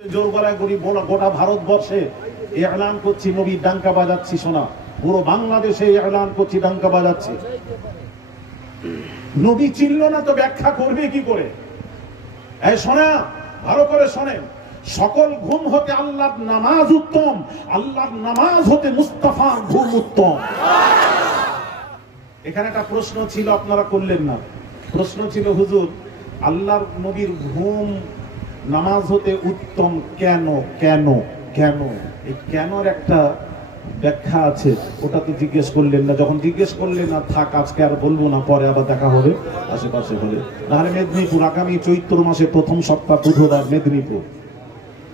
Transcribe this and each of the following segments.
জোর গলায় করি গোটা ভারতবর্ষে এলান করছি, নবীর ডাঙ্কা বাজাচ্ছি, শোনা পুরো বাংলাদেশে এলান করছি, ডাঙ্কা বাজাচ্ছি। নবী চিনল না তো ব্যাখ্যা করবে কি করে? এই শোনা, ভালো করে শোনেন, সকল ঘুম হতে আল্লাহর নামাজ উত্তম, আল্লাহর নামাজ হতে মুস্তাফার ঘুম উত্তম। এখানে একটা প্রশ্ন ছিল, আপনারা করলেন না। প্রশ্ন ছিল, হুজুর আল্লাহর নবীর ঘুম নামাজ হতে উত্তম কেন? কেন কেন এই কেনর একটা ব্যাখ্যা আছে, ওটা তো জিজ্ঞেস করলেন না। যখন জিজ্ঞেস করলেন না, থাক, আজকে আর বলবো না, পরে আবার দেখা হবে আশেপাশে হলে। নাহলে মেদিনীপুর, আগামী চৈত্র মাসে প্রথম সপ্তাহ বুধবার মেদিনীপুর,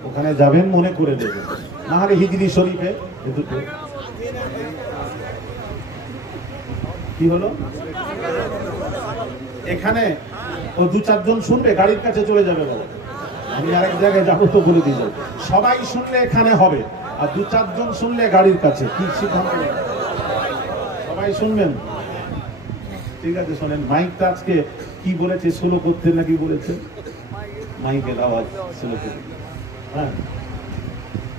ওখানে যাবেন, মনে করে দেবেন। নাহলে হিজরি শরীফে কি হলো, এখানে ও দু চারজন শুনবে, গাড়ির কাছে চলে যাবে, বলো আমি আরেক জায়গায় যাবো তো বলে দিয়ে যাবো। সবাই শুনলে এখানে হবে, আর দু চারজন শুনলে গাড়ির কাছে। কি সিদ্ধান্ত? সবাই শুনবেন? ঠিক আছে, শোনেন। মাইকটা আজকে কি বলেছে, স্লো করতে নাকি বলেছে? মাইকের আওয়াজ স্লো করতে। হ্যাঁ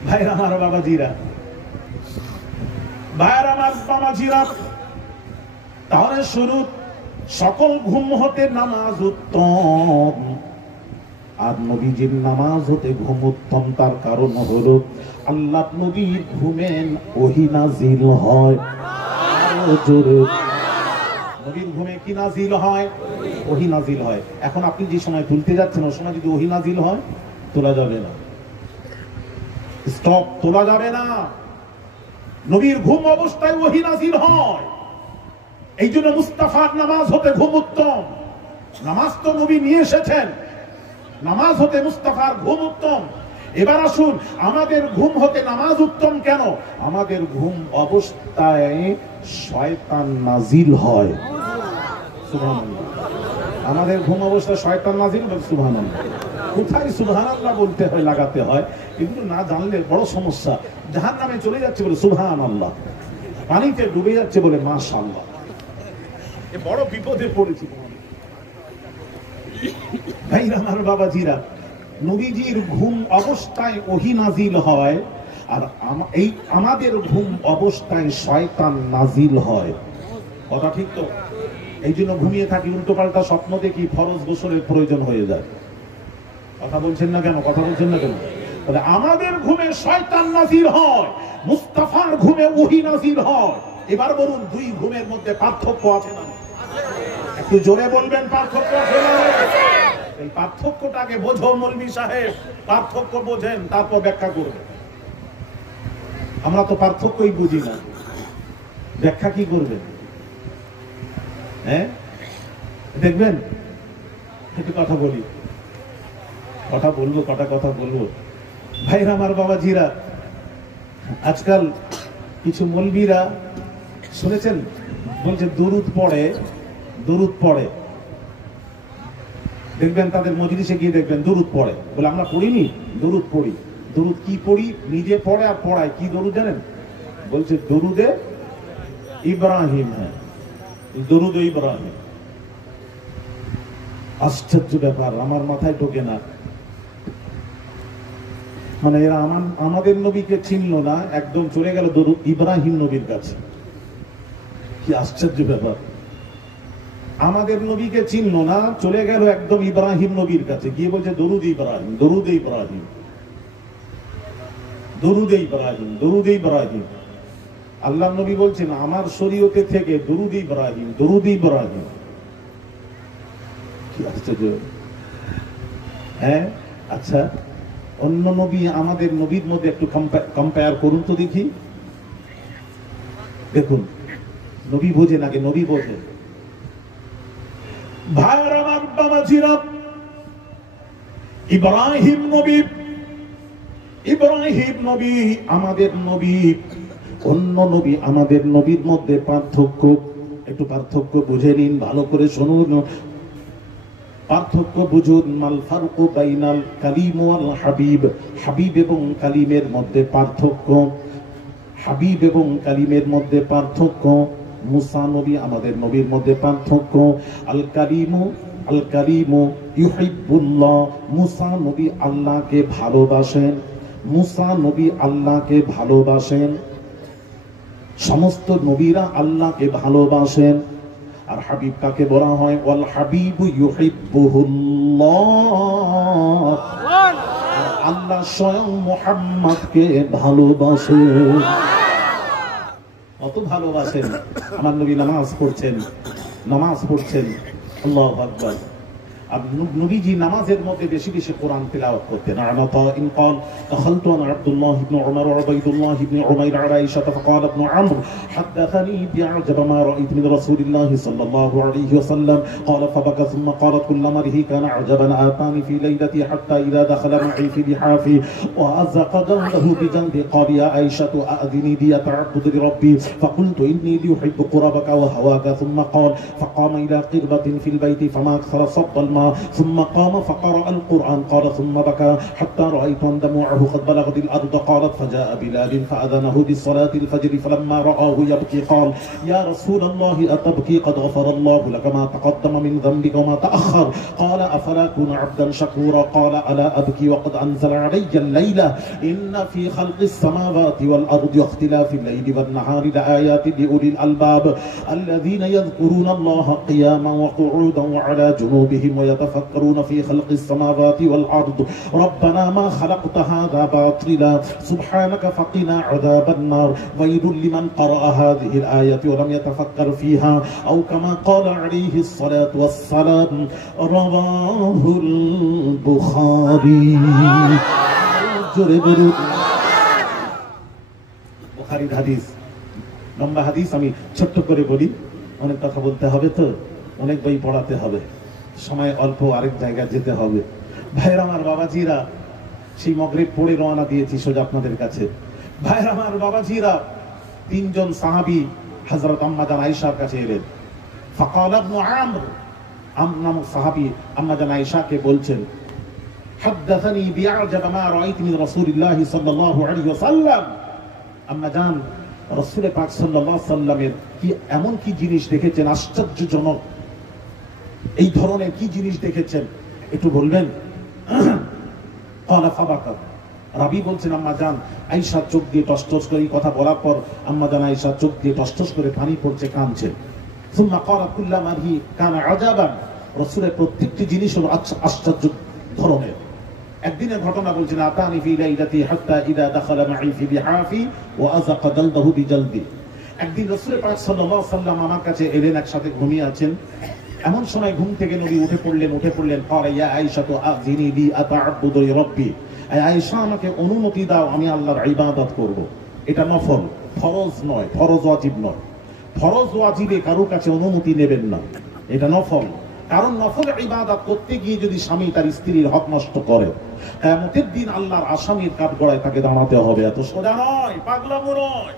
ভাইরা আমার, বাবাজিরা, ভাইরা আমার, বাবাজিরা, তাহলে শুরু, সকল ঘুম হতে নামাজ উত্তম, আর নবীজির নামাজ হতে ঘুম উত্তম। তার কারণ হলো আল্লাহ নবীর ঘুমেন ওহী নাজিল হয়। নবীর ঘুমে কি নাজিল হয়? ওহী নাজিল হয়। এখন আপনি যে সময় তুলতে যাচ্ছেন, ওই সময় যদি ওহী নাজিল হয়, তোলা যাবে না, স্টপ, তোলা যাবে না। নবীর ঘুম অবস্থায় ওহী নাজিল হয়। এই জন্য মুস্তাফার নামাজ হতে ঘুম উত্তম। নামাজ তো নবী নিয়ে এসেছেন, নামাজ হতে মুস্তাফার ঘুম উত্তম। এবার আসুন, আমাদের ঘুম হতে নামাজ উত্তম কেন? আমাদের ঘুম অবস্থায় শয়তান নাজিল হয়। সুবহানাল্লাহ। আমাদের ঘুম অবস্থায় শয়তান নাজিল হয়। সুবহানাল্লাহ। কোথায় সুবহানাল্লাহ বলতে হয়, লাগাতে হয়, এগুলো না জানলে বড় সমস্যা। জাহান্নামে চলে যাচ্ছে বলে সুবহানাল্লাহ, পানিতে ডুবে যাচ্ছে বলে মাশাআল্লাহ, এ বড় বিপদে পড়েছি। ভাইরা আমার, বাবাজিরা, নবীজির ঘুম অবস্থায় ওহী নাজিল হয়, আর এই আমাদের ঘুম অবস্থায় শয়তান নাজিল হয়। কথা ঠিক তো? এই জন্য ঘুমিয়ে থাকি, উল্টো পাল্টা স্বপ্ন দেখি, ফরজ গোসলের প্রয়োজন হয়ে যায়। কথা বলছেন না কেন? কথা বলছেন না কেন? তাহলে আমাদের ঘুমে শয়তান নাজিল হয়, মুস্তাফার ঘুমে ওহী নাজিল হয়। এবার বলুন, দুই ঘুমের মধ্যে পার্থক্য আছে না? একটু জোরে বলবেন, পার্থক্য আছে না? এই পার্থক্যটাকে বোঝো মৌলভী সাহেব, পার্থক্য বোঝেন, তারপর ব্যাখ্যা করবেন। আমরা তো পার্থক্যই বুঝি না, ব্যাখ্যা কি করবেন? হ্যাঁ, দেখবেন, একটু কথা বলি, কথা বলবো, কটা কথা বলবো। ভাইরা আমার, বাবাজিরা, আজকাল কিছু মৌলভীরা শুনেছেন, বলছে দরুদ পড়ে, দরুদ পড়ে। দেখবেন তাদের মজলিসে গিয়ে দেখবেন দরুদ পড়ে, বলে আমরা পড়িনি, দরুদ পড়ি। দরুদ কি পড়ি? নিজে পড়ে আর পড়ায়। কি দরুদ জানেন? বলছে দরুদে ইব্রাহিম। হ্যাঁ, দরুদে ইব্রাহিম। আশ্চর্য ব্যাপার, আমার মাথায় ঢোকে না। মানে এরা আমাদের নবীকে চিনলো না, একদম চলে গেল দরুদ ইব্রাহিম নবীর কাছে। কি আশ্চর্য ব্যাপার! আমাদের নবীকে চিনলো না, চলে গেল একদম ইব্রাহিম নবীর কাছে, গিয়ে বলছে দরুদ ইব্রাহিম, দরুদ ইব্রাহিম, দরুদ ইব্রাহিম, দরুদ ইব্রাহিম। আল্লাহ নবী বলছেন, আমার শরীয়তে থেকে দরুদ ইব্রাহিম, দরুদ ইব্রাহিম। কি আশ্চর্য! হ্যাঁ, আচ্ছা, অন্য নবী আমাদের নবীর মধ্যে একটু কম্পেয়ার করুন তো দেখি। দেখুন, নবী বোঝেন, আগে নবী বোঝেন। ভাইরা আমার, বাবাজিরা, ইব্রাহিম নবী, ইব্রাহিম নবী আমাদের নবী, অন্য নবী আমাদের নবীর মধ্যে পার্থক্য, একটু পার্থক্য বুঝে নিন, ভালো করে শুনুন, পার্থক্য বুঝুন। মাল ফারকু বাইনাল কালিম ওয়াল হাবিব, হাবিব এবং কালিমের মধ্যে পার্থক্য, হাবিব এবং কালিমের মধ্যে পার্থক্য। মুসা নবী আমাদের নবীর মধ্যে পার্থক্য। আল কালিমু আল কারীমু ইউহিব্বুল্লাহ, মুসা নবী আল্লাহকে ভালোবাসেন, মুসা নবী আল্লাহকে ভালোবাসেন, সমস্ত নবীরা আল্লাহকে ভালোবাসেন। আর হাবিব কাকে বলা হয়? ওয়াল হাবিবু ইউহিব্বুহুল্লাহ, আল্লাহ স্বয়ং মুহাম্মদকে ভালোবাসেন। কত ভালোবাসেন! আমার নবী নামাজ পড়ছেন, আল্লাহু আকবার। আর নবীজি নামাজের মধ্যে বেশি বেশি কোরআন তিলাওয়াত করতেন। আনাতাইন قال دخلت انا عبد الله بن عمر وعبيد الله بن عمير على عائشة فقال ابن عمرو حدثني بأعجب ما رأيت من رسول الله صلى الله عليه وسلم قال فبكى ثم قالت كل امره كان عجبا آتاني في ليلتي حتى إذا دخل معي في لحافي وأزق جنبه بجنبي قال يا عائشة أأذني بي أتعبد لربي فقلت إني لأحب قربك وهواك ثم قال فقام إلى قربة في البيت فما أكثر صب الماء ثم قام فقرأ القرآن قال ثم بكى حتى رأيت أن دموعه قد بلغت الأرض قالت فجاء بلال فأذنه بالصلاة الفجر فلما رآه يبكي قال يا رسول الله أتبكي قد غفر الله لك ما تقدم من ذنبك وما تأخر قال أفلا أكون عبدا شكورا قال ألا أبكي وقد أنزل علي الليلة إن في خلق السماوات والأرض واختلاف الليل والنهار لآيات لأولي الألباب الذين يذكرون الله قياما وقعودا وعلى جنوبهم ويتفكرون في خلق السماوات والأرض ربنا ما خلقت هذا باطلا سبحانك فقنا عذاب النار ويل لمن قرأ هذه الآية ولم يتفكر فيها أو كما قال عليه الصلاة والسلام رواه البخاري বুখারীর হাদিস, লম্বা হাদিস। আমি ছোট্ট করে বলি, অনেক কথা বলতে হবে তো, অনেক বই পড়াতে হবে, সময় অল্প, আরেক জায়গায় যেতে হবে। ভাইরা আমার, বাবাজিরা, সেই মাগরিব পড়ে রওনা দিয়েছি সোজা আপনাদের কাছে। ভাইরা আমার, বাবাজিরা, তিনজন সাহাবী হযরত আম্মা জান আয়েশার কাছে এলেন। ফাকাল ইবনে আমর, নামক সাহাবী আম্মা জান আয়েশাকে বলছেন, হাদাসানি বিআজাব মা রাআইতু মিন রাসূলিল্লাহি সাল্লাল্লাহু আলাইহি ওয়াসাল্লাম। আম্মা জান, রাসূল পাক সাল্লাল্লাহু আলাইহি ওয়াসাল্লামের কি এমন কি জিনিস দেখেছেন আশ্চর্যজনক, এই ধরনের কি জিনিস দেখেছেন একটু বলবেন? রাবি বলছেন, আম্মা জান আয়েশা চোখ দিয়ে টসটস করে, এই কথা বলার পর আম্মা জান আয়েশা চোখ দিয়ে টসটস করে পানি পড়ছে, কাঁদছে। সুম্মা ক্বালাত কুল্লু মারহি কানা আজাবান, রাসূলের প্রত্যেকটি জিনিস হলো আশ্চর্য ধরনের। একদিনের ঘটনা বলছেন, আতানি ফি লাইলাতি হাত্তা ইদা দাখালা মাই ফি বিহাফি ওয়া আযাকা জালদাহু বিজালদি। একদিন রাসূল পাক সাল্লাল্লাহু আলাইহি ওয়াসাল্লাম আমার কাছে এলেন, একসাথে ঘুমিয়ে আছেন। এমন সময় ঘুম থেকে নবী উঠে পড়লেন। ক্বালা ইয়া আয়েশা আযিনি বি আতা'আব্বুদু লিরাব্বি, আয়েশা আমাকে অনুমতি দাও, আমি আল্লাহর ইবাদত করব। এটা নফল, ফরজ নয়, ফরজ ওয়াজিব নয়। ফরজ ওয়াজিবে কারো কাছে অনুমতি নেবেন না, এটা নফল। কারণ নফল ইবাদত করতে গিয়ে যদি স্বামী তার স্ত্রীর হক নষ্ট করে, কিয়ামতের দিন আল্লাহর আসামির কাঠগড়ায় তাকে দাঁড়াতে হবে। এত সোজা নয়, পাগলামো নয়,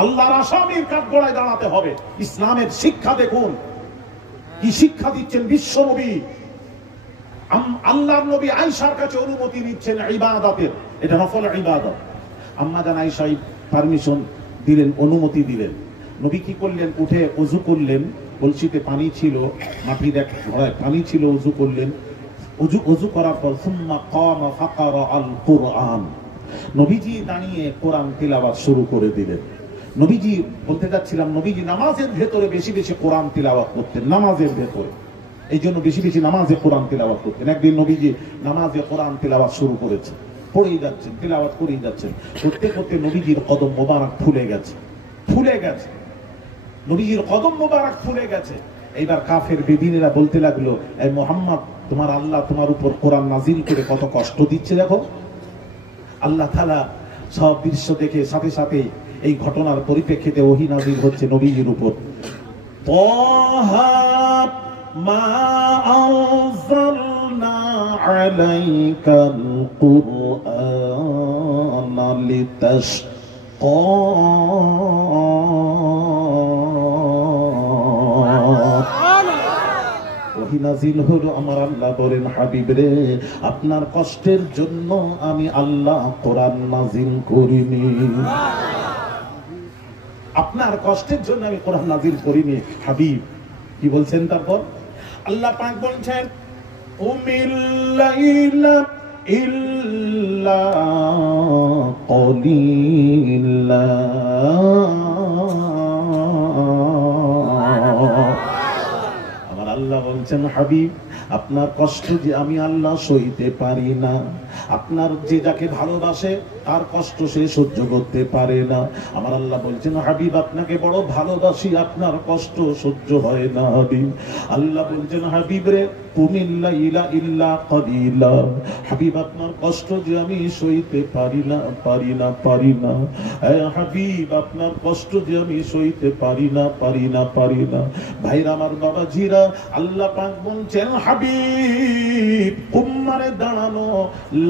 আল্লাহর আসামির কাঠগড়ায় দাঁড়াতে হবে। ইসলামের শিক্ষা দেখুন, কি শিক্ষা দিচ্ছেন বিশ্ব নবী। আল্লাহর নবী আয়েশার কাছে অনুমতি নিচ্ছেন ইবাদতের, এটা নফল ইবাদত। আম্মা জান আয়েশা পারমিশন দিলেন, অনুমতি দিলেন। নবী কি করলেন? উঠে ওযু করলেন, কলসিতে পানি ছিল, মাটির এক ঘড়ায় পানি ছিল, ওযু করলেন। ওযু করার পর সুম্মা কামা ফাকারা আল কুরআন, নবীজি দাঁড়িয়ে কোরআন তিলাওয়াত শুরু করে দিলেন। নবীজি, বলতে যাচ্ছিলাম, নবীজি নামাজের ভেতরে বেশি বেশি কোরআন তিলাওয়াত করতেন, নামাজের ভেতরে, এই জন্য বেশি বেশি নামাজে কোরআন তিলাওয়াত করতেন। একদিন নবীজি নামাজে কোরআন তিলাওয়াত শুরু করেছেন, পড়েই যাচ্ছেন, তিলাওয়াত করেই যাচ্ছেন। করতে করতে নবীজির কদম মোবারক ফুলে গেছে, নবীজির কদম মোবারক ফুলে গেছে। এইবার কাফের বেদিনেরা বলতে লাগলো, এই মুহাম্মদ, তোমার আল্লাহ তোমার উপর কোরআন নাজিল করে কত কষ্ট দিচ্ছে দেখো। আল্লাহ তাআলা সব দৃশ্য দেখে সাথে সাথে এই ঘটনার পরিপ্রেক্ষিতে ওহী নাজিল হচ্ছে নবীজির উপর। তাহা মা আনজালনা আলাইকাল কুরআনা লিতাশকা, ওহী নাজিল হলো, আমার আল্লাহ বলেন, হাবিব রে, আপনার কষ্টের জন্য আমি আল্লাহ কোরআন নাজিল করিনি, আপনার কষ্টের জন্য আমি কোরআন নাজিল করিনি। হাবিব কি বলছেন তারপর? আল্লাহ পাক বলছেন উমিল লাইলা ইল্লা কলিলা। আমার আল্লাহ বলছেন হাবিব আপনার কষ্ট যে আমি আল্লাহ সইতে পারি না। আপনার যে যাকে ভালোবাসে তার কষ্ট সে সহ্য করতে পারে না। আমার আল্লাহ বলছেন হাবিব আপনাকে বড় ভালোবাসি, আপনার কষ্ট সহ্য হয় না হাবিব। আল্লাহ বলছেন হাবিব রে কুমিল্লা ইলা ইল্লা কলিলা। হাবিব আপনার কষ্ট যে আমি সইতে পারি না পারি না পারি না। হাবিব আপনার কষ্ট যে আমি সইতে পারি না পারি না পারি না। ভাইরা আমার বাবাজিরা, আল্লাহ পাক বলছেন হাবিব উম্মারে দাঁড়ানো,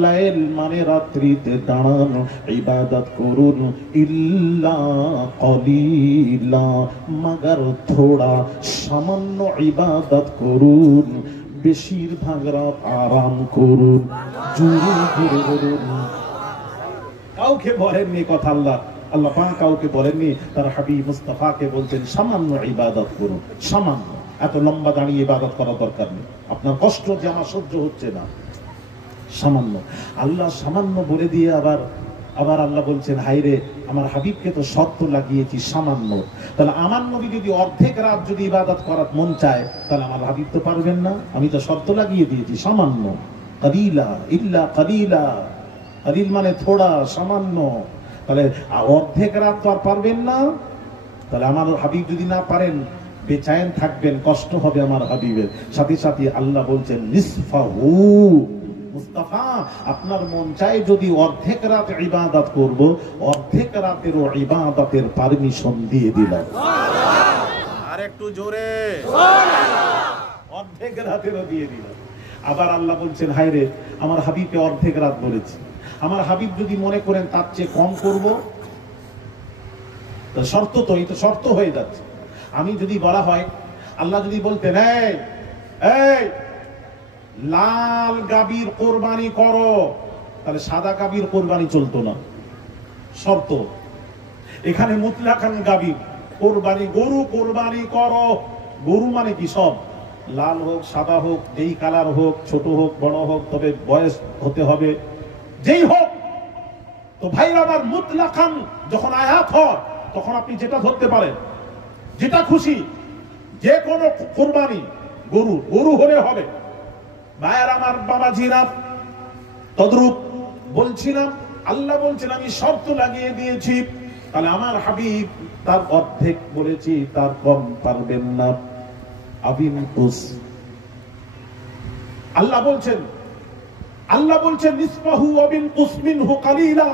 লাইল মানে রাত্রিতে দাঁড়ানো, ইবাদত করুন ইল্লা কলিলা, মাগার থোড়া সামান্য ইবাদত করুন, বেশিরভাগ রাত আরাম করুন। জোরে জোরে বলুন। কাউকে বলেননি কথা আল্লাহ, আল্লাহ পাক কাউকে বলেননি, তার হাবিব মুস্তাফাকে বলছেন সামান্য ইবাদত করুন, সামান্য। এত লম্বা দাঁড়িয়ে ইবাদত করার দরকার নেই। আপনার কষ্ট যে আমার সহ্য হচ্ছে না, সামান্য। আল্লাহ সামান্য বলে দিয়ে আবার আল্লাহ বলছেন হাইরে আমার হাবিবকে তো শর্ত লাগিয়েছি সামান্য। তাহলে আমার নবী যদি অর্ধেক রাত যদি ইবাদত করার মন চায়, তাহলে আমার হাবিব তো পারবেন না, আমি তো শর্ত লাগিয়ে দিয়েছি সামান্য। কলিলা ইল্লা কলিলা, কলিল মানে থোড়া, সামান্য। তাহলে অর্ধেক রাত তো আর পারবেন না। তাহলে আমার হাবিব যদি না পারেন, বেচায়েন থাকবেন, কষ্ট হবে আমার হাবিবের। সাথে সাথে আল্লাহ বলছেন নিসফাহু, মুস্তাফা আপনার মন চায় যদি অর্ধেক রাত ইবাদত করব, অর্ধেক রাতেরও ইবাদতের পারমিশন দিয়ে দিলাম। আর একটু জোরে অর্ধেক রাতেরও দিয়ে দিলাম। আবার আল্লাহ বলছেন হায়রে আমার হাবিবকে অর্ধেক রাত বলেছি, আমার হাবিব যদি মনে করেন তার চেয়ে কম করব, শর্ত তো এই তো শর্ত হয়ে যাচ্ছে। আমি যদি বলা হয়, আল্লাহ যদি বলতেন এই লাল গাভীর কোরবানি করো, তাহলে সাদা গাভীর কোরবানি চলতো না, শর্ত। এখানে মুতলাকান গাভীর কোরবানি, গরু কোরবানি করো। গরু মানে কি সব, লাল হোক সাদা হোক, যেই কালার হোক, ছোট হোক বড় হোক, তবে বয়স হতে হবে যেই হোক। তো ভাই আমার মুতলাকান যখন আয়াত হয়, তখন আপনি যেটা ধরতে পারেন, যেটা খুশি, যে কোনো কোরবানি গরু গরু হলে হবে। ভাইয়ার আমার বাবাজিরা, তদ্রূপ বলছিলাম আল্লাহ বলছেন আমি শর্ত লাগিয়ে দিয়েছি, তাহলে আমার হাবিব তার অর্ধেক বলেছি, তার কম পারবেন না। আল্লাহ বলছেন নিসফাহু ওয়াবিন কুসমিনহু কালিলা।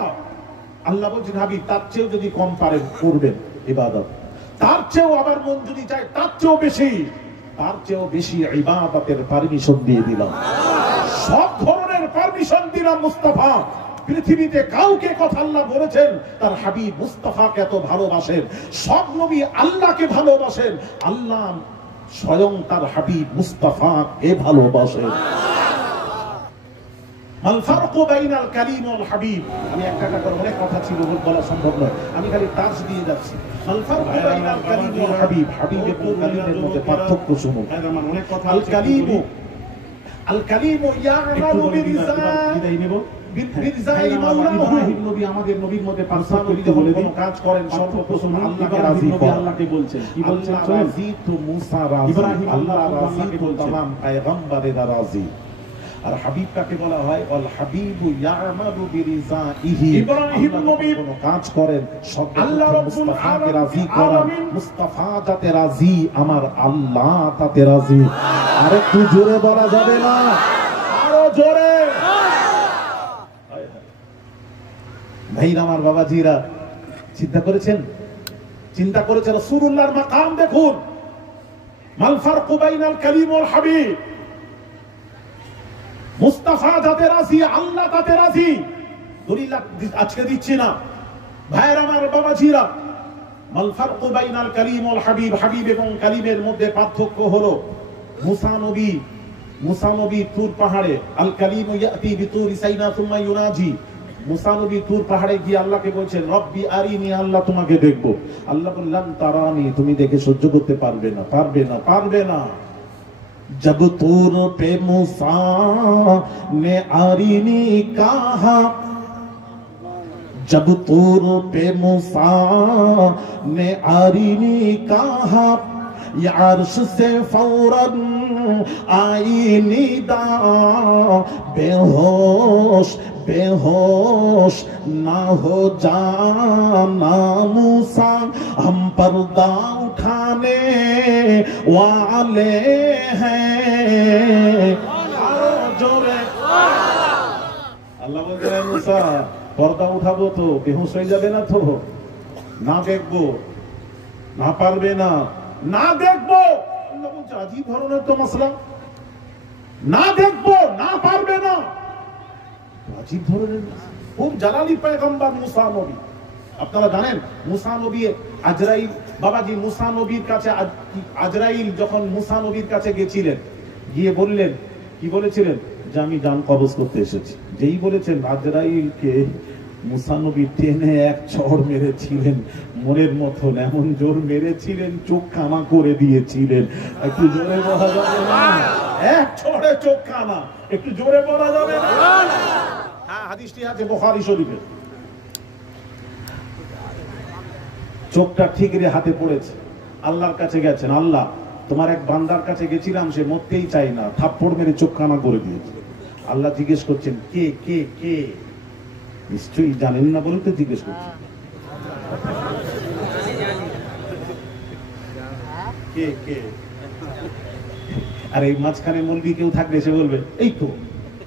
আল্লাহ বলছেন হাবিব তার চেয়েও যদি কম পারেন করবেন ইবাদত, তার চেয়েও আবার মন যদি চায় তার চেয়েও বেশি, তার চেয়েও বেশি ইবাদতের পারমিশন দিয়ে দিলাম। সব ধরনের পারমিশন দিলাম মুস্তাফা। পৃথিবীতে কাউকে কথা আল্লাহ বলেছেন তার হাবিব মুস্তাফাকে এত ভালোবাসেন। সব নবী আল্লাহকে ভালোবাসেন, আল্লাহ স্বয়ং তার হাবিব মুস্তাফাকে ভালোবাসেন। মাল ফারকু বাইনাল কালিম ওয়াল হাবিব। আমি একটা করে অনেক কথা ছিল বলা সম্ভব নয়, আমি খালি টাচ দিয়ে যাচ্ছি। মাল ফারকু বাইনাল কালিম ওয়াল হাবিব, হাবিব এবং কালিমের মধ্যে পার্থক্য শুনুন। অনেক কথা। আল কালিমু ইয়া'মালু বিরিজাই ইব্রাহিম নবী, আমাদের নবীর মধ্যে পার্থক্য যখন কোনো কাজ করেন সর্বপ্রথম আল্লাহকে রাজি করেন। আল্লাহকে বলছেন কি বলছেন? রাজি তো মুসা রাজি, ইব্রাহিম আল্লাহ রাজি তো तमाम পয়গম্বরেরা রাজি। আর হাবিব কাকে বলা হয়? আল হাবিবু ইয়া'মালু বিরিজাইহি। ইব্রাহিম নবী কোন কাজ করেন সব আল্লাহ রাব্বুল আলামিনকে রাজি করেন। মুস্তাফা যাতে রাজি, আমার আল্লাহ তাতে রাজি। আর একটু জোরে বলা যাবে না? আরো জোরে। ভাইরা আমার বাবাজিরা, চিন্তা করেছেন রাসূলুল্লাহর মাকাম দেখুন। মাল ফারকু বাইনাল কালিম ওয়াল হাবিব। মুস্তাফা যাতে রাজি, আল্লাহ তাতে রাজি। দলিল আজকে দিচ্ছি না। ভাইরা আমার বাবাজিরা, মাল ফারকু বাইনাল কালিম ওয়াল হাবিব, হাবিব এবং কালিমের মধ্যে পার্থক্য হলো মুসা নবী তুর পাহাড়ে, আল কালিম ইয়াতি বিতুরি সাইনা সুম্মা ইউনাজি। মুসা নবী তুর পাহাড়ে গিয়ে আল্লাহকে বলছেন রব্বি আরিনি, আল্লাহ তোমাকে দেখবো। আল্লাহ বললেন তারানি, তুমি দেখে সহ্য করতে পারবে না। जब तूर पे मूसा ने आरीनी कहा, जब तूर पे मूसा ने आरीनी कहा, ये अर्श से फौरन आई निदा, बेहोश बेहोश ना हो जाना मूसा, हम पर्दा उठाने वाले हैं। जोरे আল্লাহ বলছেন মুসা পর্দা উঠাবো তো, বেহুশ হয়ে যাবে না তো, না দেখবো, না পারবে না, না দেখবো। আল্লাহ বলছে আজীব ধরনের তো মাসলা, না দেখবো না পারবে না, আজীব ধরনের। খুব জালালি পয়গম্বর মুসা নবী। আপনারা জানেন মুসা নবী আজরাইল, বাবাজি মুসা নবীর কাছে আজরাইল যখন মুসা নবীর কাছে গেছিলেন, গিয়ে বললেন, কি বলেছিলেন, যে আমি জান কবজ করতে এসেছি। যেই বলেছেন আজরাইলকে মুসা নবী টেনে এক চড় মেরেছিলেন মনের মতন, এমন জোর মেরেছিলেন চোখ কানা করে দিয়েছিলেন। একটু জোরে বলা যাবে না? এক চড়ে চোখ কানা, একটু জোরে বলা যাবে না? হ্যাঁ, হাদিসটি আছে বুখারী শরীফে। চোখটা ঠিকরে হাতে পড়েছে, আল্লাহর কাছে গেছেন, আল্লাহ তোমার এক বান্দার কাছে গেছিলাম, সে মরতেই চাই না, থাপ্পড় মেরে চোখ কানা করে দিয়েছে। আল্লাহ জিজ্ঞেস করছেন কে কে কে? নিশ্চয়ই জানেন না বলে তো জিজ্ঞেস করছেন, কে কে? আর এই মাঝখানে মলবি কেউ থাকলে সে বলবে এই তো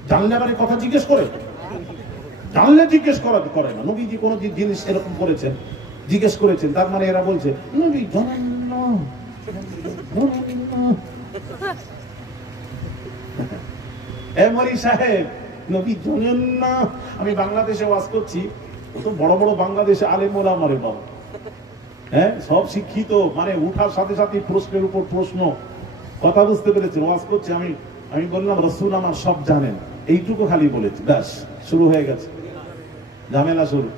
জানলে, আবার কথা জিজ্ঞেস করে, জানলে জিজ্ঞেস করে না। নবীজি কোন জিনিস এরকম করেছেন, জিজ্ঞেস করেছেন, তার মানে এরা বলছে নবী জানেন না, জানেন না। মরি সাহেব নবী জানেন না। আমি বাংলাদেশে ওয়াজ করছি, তো বড় বড় বাংলাদেশে আলেম ওলামা রে বাবা, হ্যাঁ সব শিক্ষিত, মানে উঠার সাথে সাথে প্রশ্নের উপর প্রশ্ন, কথা বুঝতে পেরেছেন। ওয়াজ করছি আমি বললাম রাসূল আমার সব জানেন, এইটুকু খালি বলেছি, ব্যাস শুরু হয়ে গেছে ঝামেলা শুরু।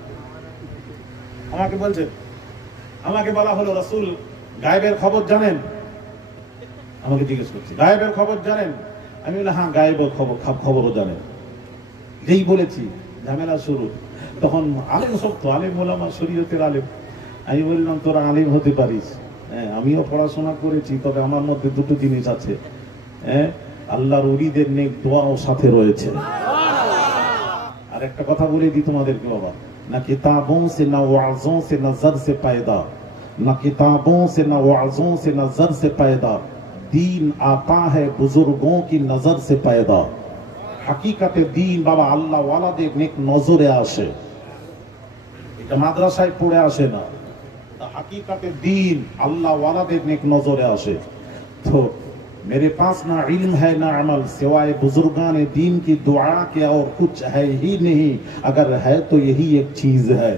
আমাকে বলছে, আমাকে বলা হলো রাসূল গায়েবের খবর জানেন, আমাকে জিজ্ঞেস করছে গায়েবের খবর জানেন? আমি বললাম হ্যাঁ গায়েবের খবরও জানেন। যেই বলেছি ঝামেলা শুরু। তখন আলেম সব তো আলেম ওলামা শরীয়তের আলেম। আমি বললাম তোরা আলেম হতে পারিস, হ্যাঁ আমিও পড়াশোনা করেছি, তবে আমার মধ্যে দুটো জিনিস আছে, হ্যাঁ আল্লাহর ওলিদের নেক দোয়াও সাথে রয়েছে। আর একটা কথা বলে দিই তোমাদেরকে বাবা, না কিতাবোं से ना वाज़ों से नजर से पैदा, ना किताबों से ना वाज़ों से नजर से पैदा, दीन आता है बुजुर्गों की नजर से पैदा। হাকিকাতে দিন বাবা আল্লাহ ওয়ালাদের নেক নজরে আসে, এটা মাদ্রাসায় পড়ে আসে না। হাকিকাতে দিন अल्लाह वालाদের नेक नजरे आशे। तो मेरे पास ना इल्म है ना अमल, सिवाय बुजुर्गान दीन की दुआ के और कुछ है ही नहीं, अगर है तो यही एक चीज है।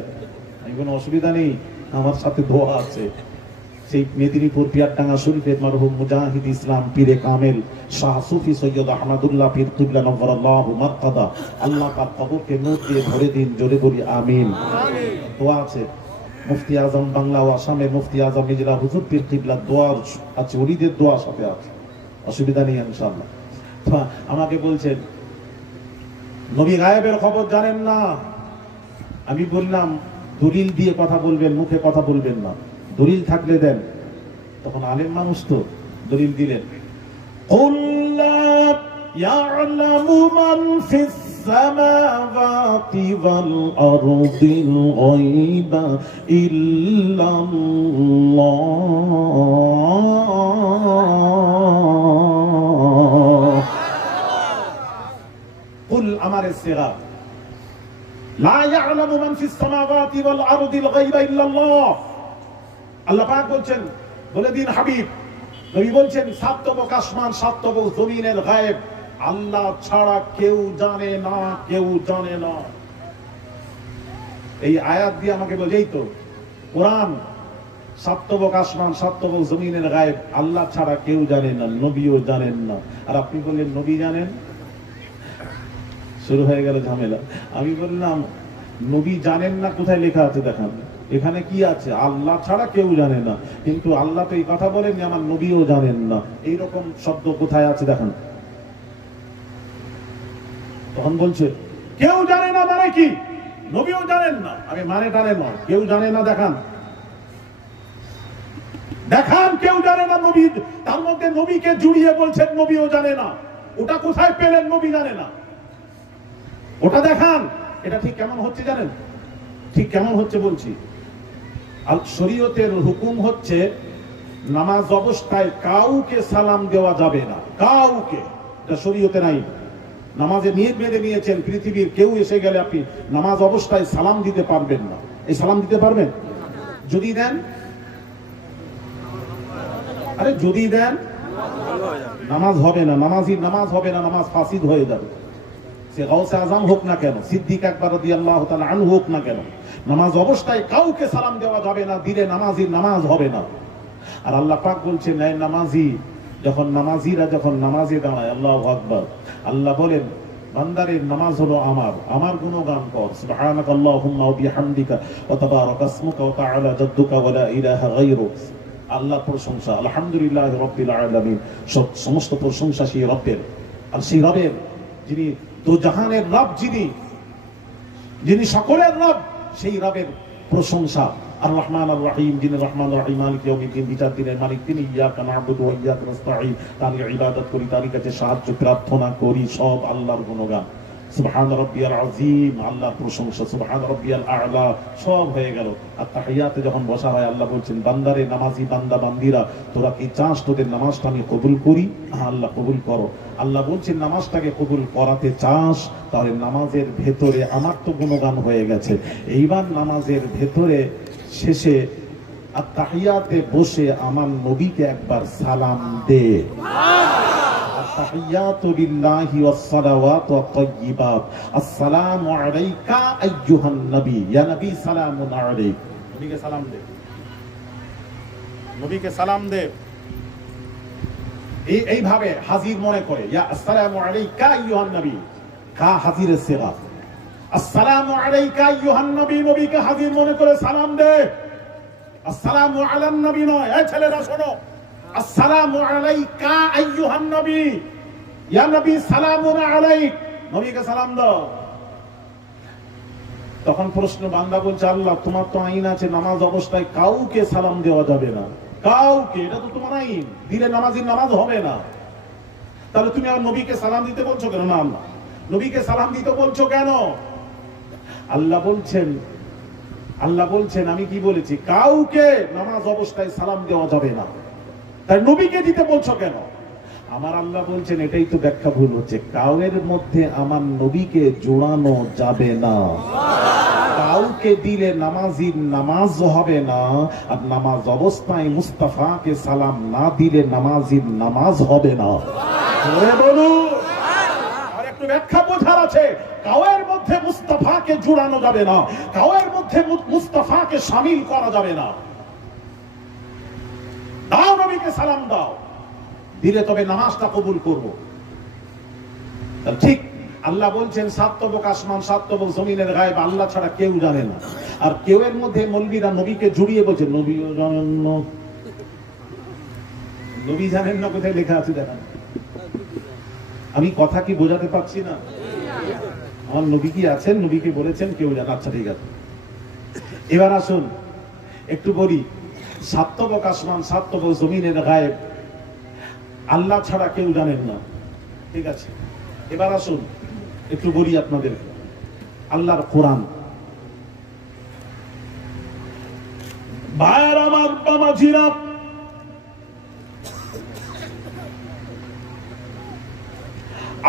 কোনো অসুবিধা নেই, আমার সাথে দোয়া আছে। সেই মেদিনীপুর পিয়ারডাঙ্গা শরীফের মরহুম মুজাহিদ ইসলাম পীরে কামেল শাহ সুফি সৈয়দ আহমদুল্লাহ পীর কিবলা নওয়ারাল্লাহু মারকাদা, আল্লাহ পাক কবরকে নূর দিয়ে ভরে দিন, জোরে বলি আমিন। দোয়া আছে মুফতি আজম বাংলা ও আসামের মুফতি আজম মিজরা হুজুর পীর কিবলা দোয়ার আছে, ওলিদের দোয়া সাথে আছে, অসুবিধা নেই ইনশাআল্লাহ। তো আমাকে বলছেন নবী গায়েবের খবর জানেন না। আমি বললাম দলিল দিয়ে কথা বলবেন, মুখে কথা বলবেন না, দলিল থাকলে দেন। তখন আলেম মানুষ তো দলিল দিলেন, কুল লা ইয়ালামু মান ফিস সামাওয়াতি ওয়াল আরদিল গায়বা ইল্লাল্লাহ। কুল আমারে সিগা লা ইয়ালামু মান ফিস সামাওয়াতি ওয়াল আরদিল গায়বা ইল্লাল্লাহ। আল্লাহ পাক বলছেন বলে দিন হাবিব, নবী বলছেন সাতবক আসমান সাতবক জমিনের গায়েব আল্লাহ ছাড়া কেউ জানে না, কেউ জানে না। এই আয়াত দিয়ে আমাকে বলেই তো কোরআন সাতবক আসমান সাতবক জমিনের গায়েব আল্লাহ ছাড়া কেউ জানে না, নবীও জানেন না। আর আপনি বললেন নবী জানেন, শুরু হয়ে গেল ঝামেলা। আমি বললাম নবী জানেন না কোথায় লেখা আছে দেখান, এখানে কি আছে? আল্লাহ ছাড়া কেউ জানে না, কিন্তু আল্লাহ তো এই কথা বলেন যে আমার নবীও জানেন না। এইরকম শব্দ কোথায় আছে দেখেন। তখন বলছে কেউ জানে না মানে কি? নবীও জানেন না। আমি মানে টানে নয়, কেউ জানে না দেখান, দেখান কেউ জানে না নবী। তার মধ্যে নবীকে জুড়িয়ে বলছেন নবীও জানে না। ওটা কোথায় পেলেন নবী জানে না? ওটা দেখান। এটা ঠিক কেমন হচ্ছে জানেন? ঠিক কেমন হচ্ছে বলছি। আল শরীয়তের হুকুম হচ্ছে নামাজ অবস্থায় কাউকে সালাম দেওয়া যাবে না, কাউকে। এটা শরীয়তের আইন। নামাজে নিয়ত বেঁধে নিয়েছেন পৃথিবীর কেউ এসে গেলে আপনি নামাজ অবস্থায় সালাম দিতে পারবেন না। এই সালাম দিতে পারবেন? যদি দেন, আরে যদি দেন নামাজ হবে না, নামাজ হবে না, নামাজ ফাসিদ হয়ে যাবে। সে গাউসে আজম হোক না কেন, সিদ্দিক আকবর রাদিয়াল্লাহু তাআলা আনহু হোক না কেন, নামাজ অবস্থায় কাউকে সালাম দেওয়া যাবে না, দিলে নামাজির নামাজ হবে না। আর আল্লাহ পাক বলছেন এই নামাজি নামাজিরা যখন নামাজে দাঁড়ায় আল্লাহু আকবার, আল্লাহ বলেন বান্দারের নামাজ হলো আমার গুণগান কর। সুবহানাকাল্লাহুম্মা ওয়া বিহামদিকা ওয়া তাবারাকা ইসমুকা ওয়া তাআলা জাদ্দুকা ওয়া লা ইলাহা গায়রুক। আল্লাহর প্রশংসা, আলহামদুলিল্লাহি রাব্বিল আলামিন। সমস্ত প্রশংসা সেই রবের। আর সেই রবের যিনি দু জাহানের রব, যিনি সকলের রব, সেই রবের প্রশংসা। আর রহমান আর রহিম, যিনি রহমান রহিম, মালিক ইয়াউমিদ্দিন, বিচার দিনের মালিক তিনি। ইয়াকা না'বুদু ওয়া ইয়াকা নাস্তাঈন, তার ইবাদত করি, তার কাছে সাহায্য প্রার্থনা করি। সব আল্লাহর গুণগান। সুবহান রাব্বিয়াল আযীম, আল্লাহর প্রশংসা। সুবহান রাব্বিয়াল আ'লা, সব হয়ে গেল। আর তাহিয়াতে যখন বসা হয় আল্লাহ বলছেন বান্দারে, নামাজি বান্দা বান্দিরা, তোরা কি চাস তোদের নামাজটা আমি কবুল করি? হ্যাঁ আল্লাহ কবুল করো। আল্লাহ বলছেন নামাজটাকে কবুল করাতে চাস, তাহলে নামাজের ভেতরে আমার তো গুণগান হয়ে গেছে, এইবার নামাজের ভেতরে শেষে আর তাহিয়াতে বসে আমার নবীকে একবার সালাম দে। التحيات لله والصلوات والطيبات السلام عليك أيها النبي يا نبي سلام عليك। নবীকে সালাম দে, নবীকে সালাম দে। এইভাবে হাজির মনে করে ইয়া আসসালামু আলাইকা আইয়ুহান নবী, কা হাজিরের সিগা। আসসালামু আলাইকা আইয়ুহান নবী, নবীকে হাজির মনে করে সালাম দে। আসসালামু আলান নবী নয়। এই ছেলেরা শোনো, আসসালামু আলাইকা আইয়ুহান নবী, ইয়া নবী সালামুন আলাইক, নবীকে সালাম দাও। তখন প্রশ্ন, বান্দা বলছে আল্লাহ তোমার তো আইন আছে নামাজ অবস্থায় কাউকে সালাম দেওয়া যাবে না, কাউকে, এটা তো তোমার আইন, দিলে নামাজির নামাজ হবে না। তাহলে তুমি আমার নবীকে সালাম দিতে বলছো কেন? না আল্লাহ নবীকে সালাম দিতে বলছো কেন? আল্লাহ বলছেন আমি কি বলেছি? কাউকে নামাজ অবস্থায় সালাম দেওয়া যাবে না, তাই নবীকে দিতে বলছো কেন? আমার আল্লাহ বলছেন এটাই তো ব্যাখ্যা ভুল হচ্ছে। কাউয়ের মধ্যে আমার নবীকে জোড়ানো যাবে না। কাউকে দিলে নামাজির নামাজ হবে না, আর নামাজ অবস্থায় মুস্তাফাকে সালাম না দিলে নামাজির নামাজ হবে না। বলুন, আর একটু ব্যাখ্যা বোঝার আছে। কাউয়ের মধ্যে মুস্তাফাকে জোড়ানো যাবে না, কাউয়ের মধ্যে মুস্তাফাকে শামিল করা যাবে না। দাও নবীকে সালাম দাও, দিলে তবে নামাজটা কবুল করব। ঠিক আল্লাহ বলছেন সাতবক আসমান, সাতবক জমিনের গায়েব আল্লাহ ছাড়া কেউ জানে না। আর কেউ এর মধ্যে মৌলবীরা নবীকে জুড়িয়ে বলছে নবীও জানেন না। নবী জানেন না কোথায় লেখা আছে দেখান। আমি কথা কি বোঝাতে পারছি না? আমার নবী কি আছেন, নবীকে বলেছেন কেউ জানে? আচ্ছা ঠিক আছে, এবার আসুন একটু বলি। সাতবক আসমান, সাতবক জমিনের গায়েব আল্লাহ ছাড়া কেউ জানেন না, ঠিক আছে। এবার আসুন একটু বলি আপনাদের আল্লাহর কোরআন। ভাইয়ের আমার, বাবাজিরা,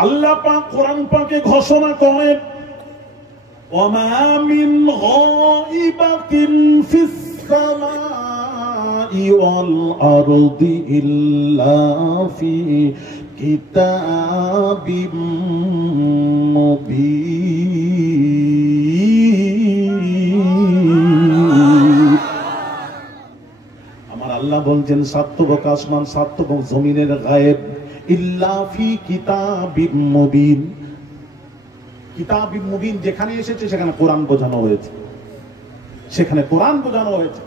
আল্লাহ পাক কোরআন পাকে ঘোষণা করেন ওয়ামা মিন গায়িবাতিন ফিস সামাই ওয়াল আরদি ইল্লা ফি কিতাবিম মুবিন। আমার আল্লাহ বলছেন সাতবক আসমান, সাতবক জমিনের গায়েব ইল্লা ফি কিতাবিম মুবিন। কিতাবিম মুবিন যেখানে এসেছে সেখানে কোরআন বোঝানো হয়েছে। সেখানে কোরআন বোঝানো হয়েছে।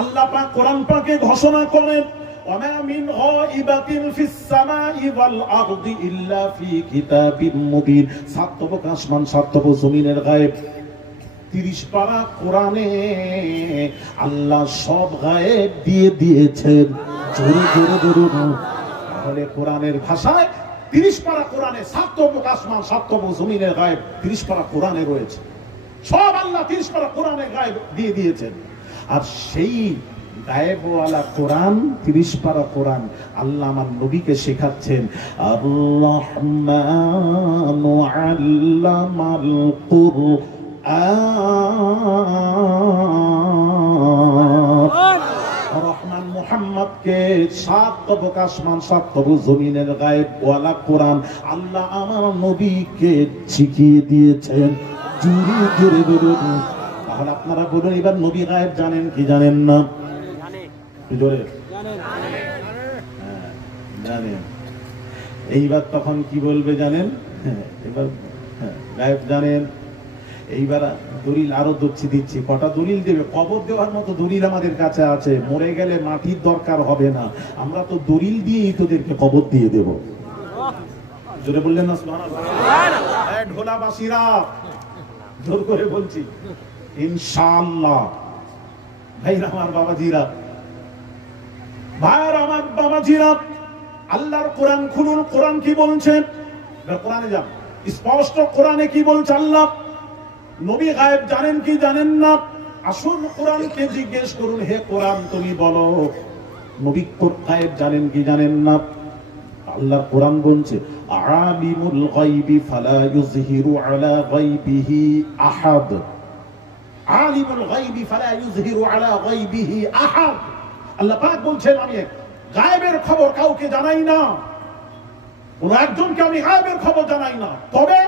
আল্লাহ পাক কোরআন পাকে ঘোষণা করেন, ওয়ামা মিন গায়িবাতিন ফিস সামাই ওয়াল আরদি ইল্লা ফি কিতাবিম মুবিন। সাতবক আসমান সাতবক জমিনের গায়েব 30 পারা কোরআনে আল্লাহ সব গায়েব দিয়ে দিয়েছেন। জোরে জোরে বলুন। তাহলে কোরআনের ভাষায় 30 পারা কোরআনে সাতবক আসমান সাতবক জমিনের গায়েব 30 পারা কোরআনে রয়েছে। সব আল্লাহ 30 পারা কোরআনে গায়েব দিয়ে দিয়েছেন। আর সেই গায়েবওয়ালা কোরআন 30 পারা কোরআন আল্লাহ আমার নবীকে শেখাচ্ছেন। আর-রহমানু আল্লামাল কুরআন। রহমান মুহাম্মদকে সাতবক আসমান সাতবক জমিনের গায়েবওয়ালা কোরআন আল্লাহ আমার নবীকে শিখিয়ে দিয়েছেন। জোরে জোরে বলুন। তাহলে আপনারা বলুন, এবার নবী গায়েব জানেন কি জানেন না? জানেন। এইবার তখন কি বলবে জানেন? এবার গায়েব জানেন। এইবার দলিল আরো দিচ্ছি। কটা দলিল দেবে? কবর দেওয়ার মতো দলিল আমাদের কাছে আছে। মরে গেলে মাটির দরকার হবে না, আমরা তো দলিল দিয়েই তোদেরকে কবর দিয়ে দেব। জোরে বললেন না সুবহানাল্লাহ? ঢোলাবাসীরা জোর করে বলছি ইনশাআল্লাহ। ভাইরা আমার, বাবাজিরা, ভাইরা আমার, বাবাজিরা, আল্লাহর কোরআন খুলুন। কোরআন কি বলছে? কোরআনে যান, স্পষ্ট কোরআনে কি বলছে আল্লাহ। নবী গায়েব জানেন কি জানেন না? আসুন কোরআনকে জিজ্ঞেস করুন, হে কোরআন তুমি বলো নবী গায়েব জানেন কি জানেন না? আল্লাহর কোরআন বলছে, আলিমুল গায়বি ফালা ইউযহিরু আলা গায়বিহি আহাদ। আলিমুল গায়বি ফালা ইউযহিরু আলা গায়বিহি আহাদ। আল্লাহ পাক বলছেন, আমি গায়েবের খবর কাউকে জানাই না, কোন একজনকে আমি গায়েবের খবর জানাই না। তবে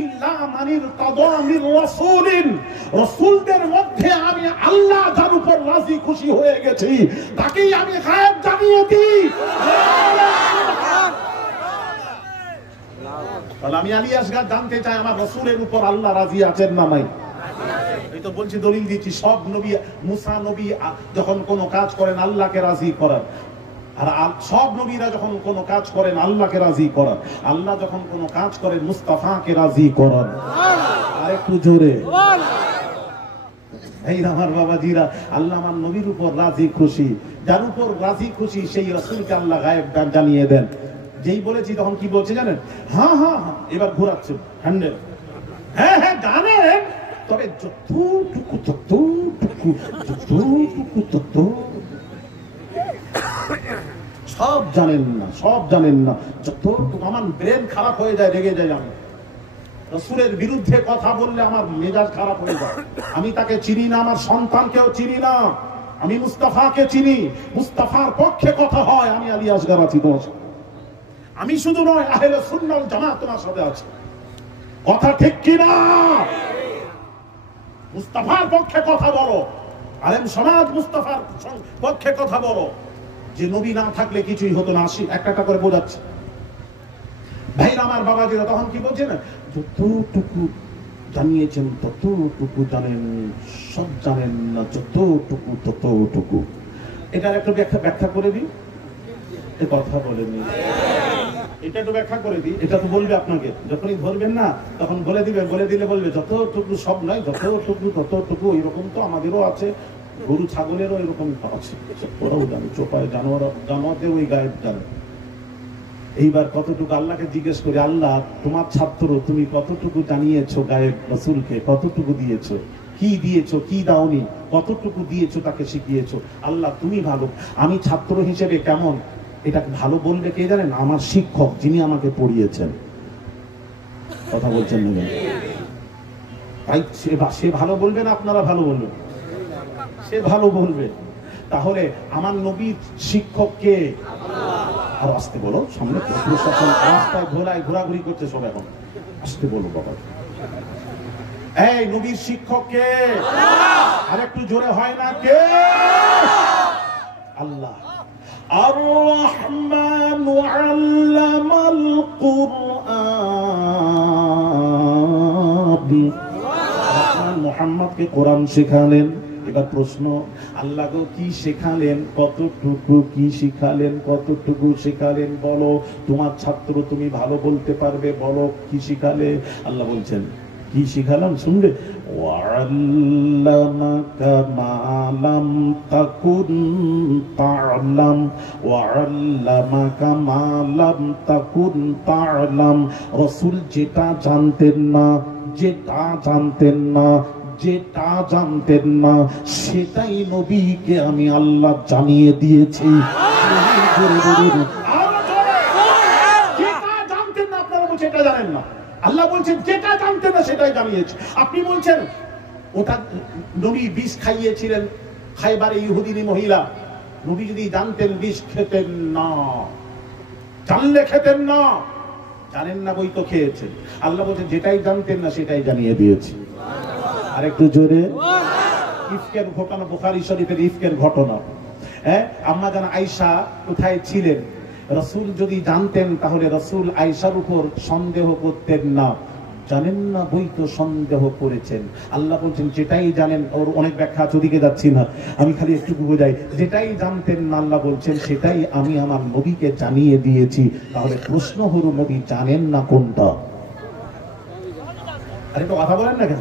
ইল্লা মানির তাদামির রাসূলিন, রাসূলদের মধ্যে আমি আল্লাহ যার উপর রাজি খুশি হয়ে গেছি তাকেই আমি গায়েব জানিয়ে দিই। তাহলে আমি আলী আসগার জানতে চাই আমার রাসূলের উপর আল্লাহ রাজি আছেন না নাই? এই তো বলছি, দলিল দিচ্ছি। সব নবী, মুসা নবী যখন কোনো কাজ করেন আল্লাহকে রাজি করান, আর সব নবীরা যখন কোনো কাজ করেন আল্লাহকে রাজি করান। আল্লাহ যখন কোনো কাজ করেন মুস্তাফাকে রাজি করান। আর একটু জোরে। এই আমার বাবাজিরা, আল্লাহ আমার নবীর উপর রাজি খুশি, যার উপর রাজি খুশি সেই রাসূলকে আল্লাহ গায়েব জানিয়ে দেন। যেই বলেছি তখন কি বলছে জানেন? হ্যাঁ হ্যাঁ হ্যাঁ, এবার ঘোরাচ্ছে হ্যান্ডেল। হ্যাঁ হ্যাঁ জানেন, তবে যতটুকু সব জানেন না, সব জানেন না। যতটুকু আমার ব্রেন খারাপ হয়ে যায়, রেগে যাই আমি। রাসূলের বিরুদ্ধে কথা বললে আমার মেজাজ খারাপ হয়ে যায়। আমি তাকে চিনি না, আমার সন্তানকেও চিনি না, আমি মুস্তাফাকে চিনি। মুস্তাফার পক্ষে কথা হয়, আমি আলী আসগার আছি তোমার সাথে। আমি শুধু নয়, আহলে সুন্নাহ ওয়াল জামাত তোমার সাথে আছে। কথা ঠিক কি না? মুস্তাফার পক্ষে কথা বলো, আলেম সমাজ মুস্তাফার পক্ষে কথা বলো। যে নবী না থাকলে কিছুই হতো না। আসি একটা করে বোঝাচ্ছে। ভাইরা আমার, বাবাজিরা, তখন কি বলছেন? যতটুকু জানিয়েছেন ততটুকু জানেন, সব জানেন না, যতটুকু ততটুকু। এটার একটু ব্যাখ্যা করে দিই। এ কথা বলেনি, এটা একটু ব্যাখ্যা করে দিই। এটা তো বলবে আপনাকে, যখনই ধরবেন না তখন বলে দিবে। বলে দিলে বলবে যতটুকু সব নয়, যতটুকু ততটুকু। এরকম তো আমাদেরও আছে, গরু ছাগলেরও এরকম আছে, ওরাও জানে। চোপায় জানোয়ারদের ওই গায়েব জানে। এইবার কতটুকু আল্লাহকে জিজ্ঞেস করি, আল্লাহ তোমার ছাত্র, তুমি কতটুকু জানিয়েছো গায়েব রাসূলকে? কতটুকু দিয়েছো? কি দিয়েছো, কি দাওনি? কতটুকু দিয়েছো, তাকে শিখিয়েছো? আল্লাহ তুমি ভালো, আমি ছাত্র হিসেবে কেমন? এটা ভালো বলবে কে জানেন? আমার শিক্ষক, যিনি আমাকে পড়িয়েছেন। কথা বলছেন না? তাই সে ভালো বলবে না আপনারা ভালো বলবেন? সে ভালো বলবে। তাহলে আমার নবীর শিক্ষক কে? আর আস্তে বলো, সামনে প্রশাসন রাস্তায় ঘোরাঘুরি করছে সব, এখন আস্তে বলো বাবা। এই নবীর শিক্ষক কে? আর একটু জোরে হয় না? কে? আল্লাহ। আর-রহমানু আল্লামাল কুরআন। মুহাম্মদকে কোরআন শেখালেন। এবার প্রশ্ন, আল্লাহ গো কি শেখালেন, কতটুকু কি শিখালেন, কতটুকু শেখালেন বলো, তোমার ছাত্র তুমি ভালো বলতে পারবে, বলো কি শিখালে। আল্লাহ বলছেন কি শিখালাম শুনবে, ওয়াল্লামাকা মা লাম তাকুন তা'লাম ওয়াল্লামাকা মা লাম তাকুন তা'লাম। রাসূল যেটা জানতেন না, যেটা জানতেন না, যেটা জানতেন না সেটাই নবীকে আমি আল্লাহ জানিয়ে দিয়েছি। যেটা জানতেন না আপনারা বলছেন এটা জানেন না, আল্লাহ বলছেন যেটা জানতেন না সেটাই জানিয়েছে। আপনি বলছেন ওটা নবী বিষ খাইয়েছিলেন খাইবারে ইহুদিনী মহিলা, নবী যদি জানতেন বিষ খেতেন না, জানলে খেতেন না, জানেন না বই তো খেয়েছেন। আল্লাহ বলছেন যেটাই জানতেন না সেটাই জানিয়ে দিয়েছি। আর একটু জোরে। ইফকের ঘটনা, বুখারী শরীফের ইফকের ঘটনা। আম্মা জান আয়েশা কোথায় ছিলেন, রাসূল যদি জানতেন তাহলে রাসূল আয়েশার উপর সন্দেহ করতেন না, জানেন না বই তো সন্দেহ করেছেন। আল্লাহ বলছেন যেটাই জানেন, ওর অনেক ব্যাখ্যা আছে, ওদিকে যাচ্ছি না, আমি খালি একটু বোঝাই। যেটাই জানতেন না আল্লাহ বলছেন সেটাই আমি আমার নবীকে জানিয়ে দিয়েছি। তাহলে প্রশ্ন হলো নবী জানেন না কোনটা? আরে তো কথা বলেন না কেন?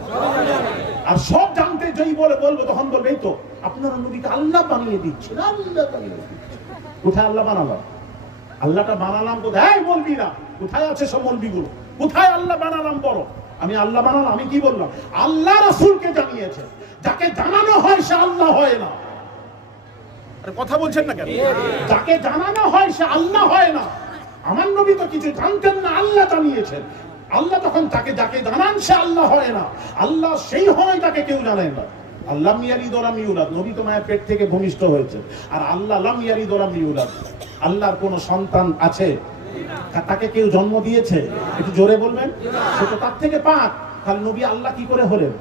আর সব জানতে যেই বলবো তখন বলবে এই তো আপনারা নবীকে আল্লাহ বানিয়ে দিচ্ছেন, আল্লাহ বানিয়ে দিচ্ছেন। কোথায় আল্লাহ বানালাম? আল্লাহটা বানালাম কোথায়? বলবি না কোথায় আছে সব মলবিগুলো, কোথায় আল্লাহ বানালাম বলো। আমি আল্লাহ বানালাম, আমি কি বললাম? আল্লাহ রাসূলকে জানিয়েছে, যাকে জানানো হয় সে আল্লাহ হয় না। আরে কথা বলছেন না কেন? যাকে জানানো হয় সে আল্লাহ হয় না। আমার নবী তো কিছু জানতেন না, আল্লাহ জানিয়েছেন। আল্লাহ তখন তাকে যাকে জানান সে আল্লাহ হয় না, আল্লাহ সেই হয় যাকে কেউ জানেন না। আল্লাহ ইয়ালিদ ওয়া লাম ইউলাদ, নবী তো মায়ের পেট থেকে ভূমিষ্ঠ হয়েছে, আর আল্লাহ লাম ইয়ালিদ ওয়া লাম ইউলাদ, আল্লাহর কোন সন্তান আছে? তাকে কেউ জন্ম দিয়েছে? একটু জোরে বলবেন। সে তো তার থেকে পাক। তাহলে নবী আল্লাহ কি করে হলেন?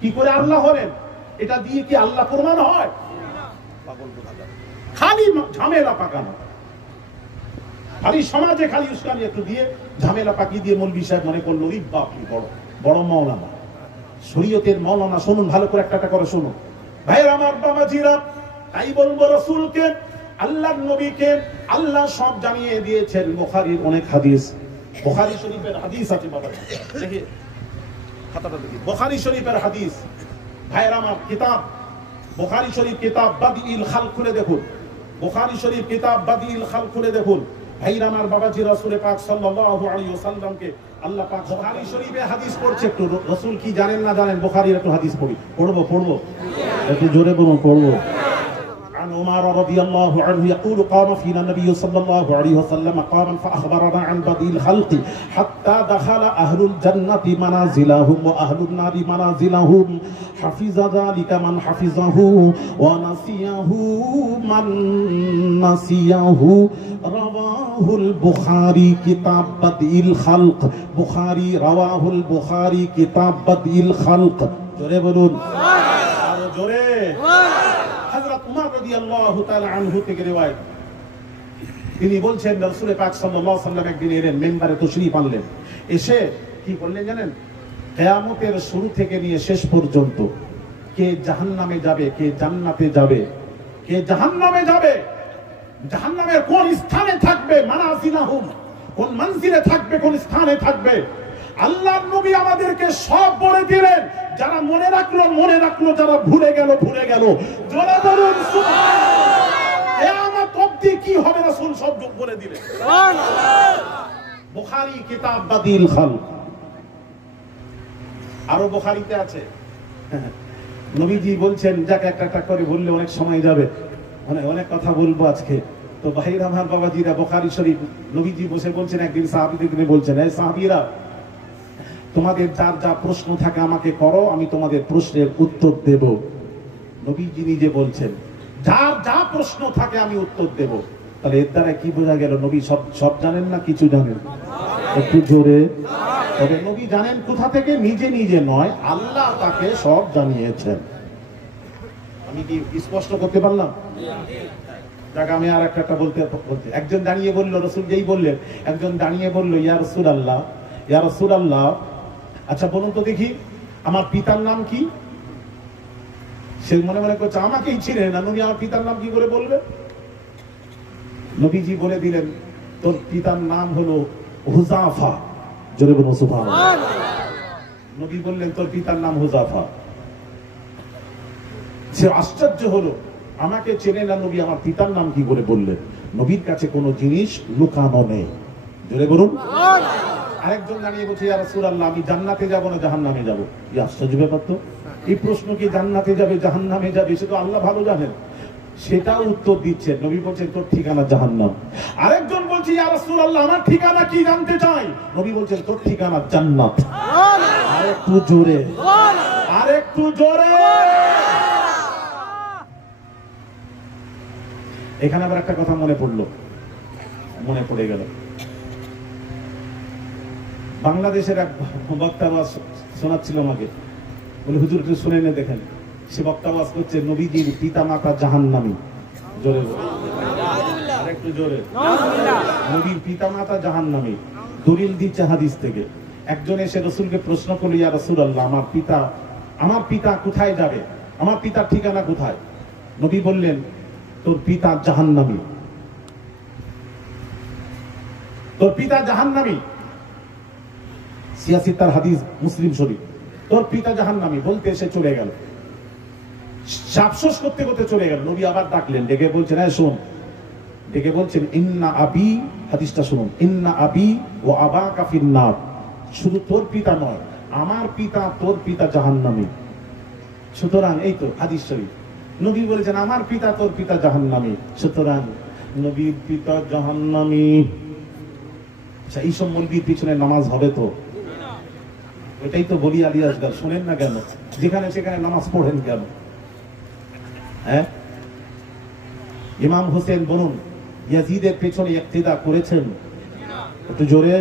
কি করে আল্লাহ হলেন? এটা দিয়ে কি আল্লাহ প্রমাণ হয়? পাগল কোথাকার, খালি ঝামেলা পাকানো, খালি সমাজে খালি উস্কানি একটু দিয়ে ঝামেলা পাকিয়ে দিয়ে মৌলভী সাহেব মনে করলো ই বাপ কি বড় বড় মাওলানা, শরীয়তের মাওলানা। শুনুন ভালো করে, একটা করে শুনুন ভাইরা আমার বাবাজিরা। তাই বলবো রাসূলকে, আল্লাহর নবীকে আল্লাহ সব জানিয়ে দিয়েছেন। বুখারীর অনেক হাদিস, বুখারী শরীফের হাদিস আছে বাবা, দেখি খাতাটা দেখি। বুখারী শরীফের হাদিস ভাইরা আমার, কিতাব বুখারী শরীফ কিতাব বাদিউল খালক খুলে দেখুন। বুখারী শরীফ কিতাব বাদিউল খালক খুলে দেখুন। ভাইরা আমার বাবাজি, রাসূল পাক সাল্লাল্লাহু আলাইহি ওয়াসাল্লামকে আল্লাহ পাক বুখারী শরীফে হাদিস পড়ছে। একটু রাসূল কি জানেন না জানেন? বুখারীর একটু হাদিস পড়বো একটু জোরে বলুন, পড়বো। عن عمر رضي الله عنه يقول قام فينا النبي صلى الله عليه وسلم قاما فأخبرنا عن بدء الخلق حتى دخل أهل الجنة منازلهم وأهل النار منازلهم حفظ ذلك من حفظه ونسيه من نسيه رواه البخاري كتاب بدء الخلق بخاري رواه البخاري كتاب بدء الخلق জোরে বলুন, আরো জোরে। হযরত উমর রাদিয়াল্লাহু তাআলা আনহু থেকে রিওয়ায়াত, তিনি বলছেন রাসূল পাক সাল্লাল্লাহু আলাইহি ওয়াসাল্লাম একদিন এলেন, মিম্বারে তাশরীফ আনলেন। এসে কি বললেন জানেন? কিয়ামতের শুরু থেকে নিয়ে শেষ পর্যন্ত কে জাহান্নামে যাবে, কে জান্নাতে যাবে, কে জাহান্নামে যাবে, জাহান্নামের কোন স্থানে থাকবে, মানাজিলাহুম কোন মঞ্জিলে থাকবে, কোন স্থানে থাকবে, আল্লাহর নবী আমাদেরকে সব বলে দিলেন। যারা মনে রাখলো, যারা ভুলে গেল। যারা বলুন সুবহানাল্লাহ। কিয়ামত অবধি কি হবে রাসূল সব বলে দিলেন। সুবহানাল্লাহ। বুখারী কিতাব বাদিল খালক। আরো বুখারীতে আছে, নবীজি বলছেন, যাকে একটা করে বললে অনেক সময় যাবে, অনেক কথা বলবো আজকে। তো ভাইরা আমার বাবাজিরা, বুখারী শরীফ নবীজি বসে বলছেন, একদিন সাহাবীদের বলছেন, এই সাহাবীরা, তোমাদের যার যা প্রশ্ন থাকে আমাকে করো, আমি তোমাদের প্রশ্নের উত্তর দেব। নবীজি নিজে বলছেন, যার যা প্রশ্ন থাকে আমি উত্তর দেব। তাহলে এর দ্বারা কি বোঝা গেল? নবী সব জানেন না, কিছু জানেন? একটু জোরে। তবে নবী জানেন কোথা থেকে? নিজে নয়, আল্লাহ তাকে সব জানিয়েছেন। আমি কি স্পষ্ট করতে পারলাম? যাকে আমি আর একটা বলতে একজন দাঁড়িয়ে বলল, রাসূল যেই বললেন, একজন দাঁড়িয়ে বলল, ইয়া রাসূলুল্লাহ, আচ্ছা বলুন তো দেখি আমার পিতার নাম কি? সে মনে মনে করছে আমাকেই চিনে না, নবী আমার পিতার নাম কি করে বলবে? নবীজি বলে দিলেন, তোর পিতার নাম হলো হুযাফা। জোরে বলুন সুবহানাল্লাহ। নবী বললেন তোর পিতার নাম হুযাফা। সে আশ্চর্য হলো, আমাকে চেনে না নবী, আমার পিতার নাম কি করে বললেন? নবীর কাছে কোনো জিনিস লুকানো নেই। জোরে বলুন। আরেকজন দাঁড়িয়ে বলছে, ইয়া রাসূলুল্লাহ, আমি জান্নাতে যাব না জাহান্নামে যাব। এই আশ্চর্য ব্যাপার তো। এই প্রশ্ন কি জান্নাতে যাবে জাহান্নামে যাবে সে তো আল্লাহ ভালো জানেন। সেটাও উত্তর দিচ্ছেন। নবী বলছেন তোর ঠিকানা জাহান্নাম। আরেকজন বলছে, ইয়া রাসূলুল্লাহ, আমার ঠিকানা কি জানতে চাই? নবী বলছেন তোর ঠিকানা জান্নাত। আরেকটু জোরে, আরেকটু জোরে। এখানে আবার একটা কথা মনে পড়ে গেল। বাংলাদেশের এক বক্তা শোনাচ্ছিল আমাকে, বলে হুজুর একটু শুনে নে দেখেন। সে বক্তা ওয়াজ করছে নবীজির পিতা মাতা জাহান্নামী। জোরে আরেকটু জোরে। নবীর পিতা মাতা জাহান্নামী, দলিল দিচ্ছে হাদিস থেকে। একজন এসে রাসূলকে প্রশ্ন করল, ইয়া রাসূলুল্লাহ, আমার পিতা কোথায় যাবে? আমার পিতার ঠিকানা কোথায়? নবী বললেন তোর পিতা জাহান্নামী, তোর পিতা জাহান্নামী। সিয়াসিতার হাদিস, মুসলিম শরীফ। তোর পিতা জাহান্নামী বলতে এসে চলে গেল। আফসোস করতে করতে চলে গেল। নবী আবার ডাকলেন, ডেকে বলছেন, হ্যাঁ শোন। ডেকে বলছেন, ইন্না আবি, হাদিসটা শুনুন, ইন্না আবি ও আবাকা ফিন্নার। শুধু তোর পিতা নয়, আমার পিতা, তোর পিতা জাহান্নামী। সুতরাং এই তো হাদিস শরীফ। নবী বলেছেন আমার পিতা, তোর পিতা জাহান্নামী। সুতরাং নবীর পিতা জাহান্নামী। আচ্ছা, এইসব মৌলবীর পিছনে নামাজ হবে তো? ওইটাই তো বলি আলী আসগার, শোনেন না কেন? যেখানে সেখানে নামাজ পড়েন কেন? হ্যাঁ, ইমাম হোসেন বলুন, ইয়াজিদের পেছনে ইক্তেদা করেছেন? একটু জোরে।